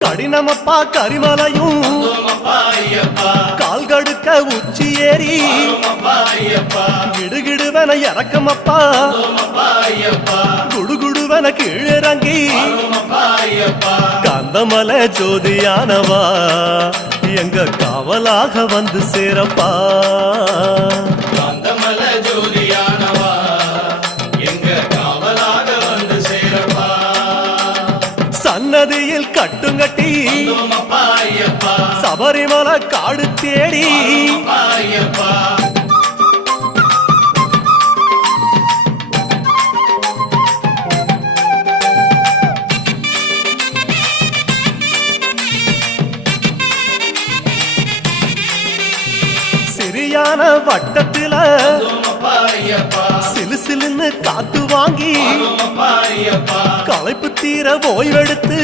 கடினமப்பா கரிமலையும் கால் கடுக்க உச்சி ஏறி கிடுகிடுவன இறக்கமப்பா குடுகுடுவன கீழிறங்கி கந்தமலை ஜோதியானவா எங்க காவலாக வந்து சேரப்பா. கந்தமலை ஜோதியானவா எங்க காவலாக வந்து சேரப்பா. சன்னதியில் கட்டுங்கட்டி ஐயப்பா சபரிமலை காடு தேடி ஐயப்பா. சிறியான வட்டத்தில சிலு சிலுன்னு காத்து வாங்கி களைப்பு தீர ஓய்வெடுத்து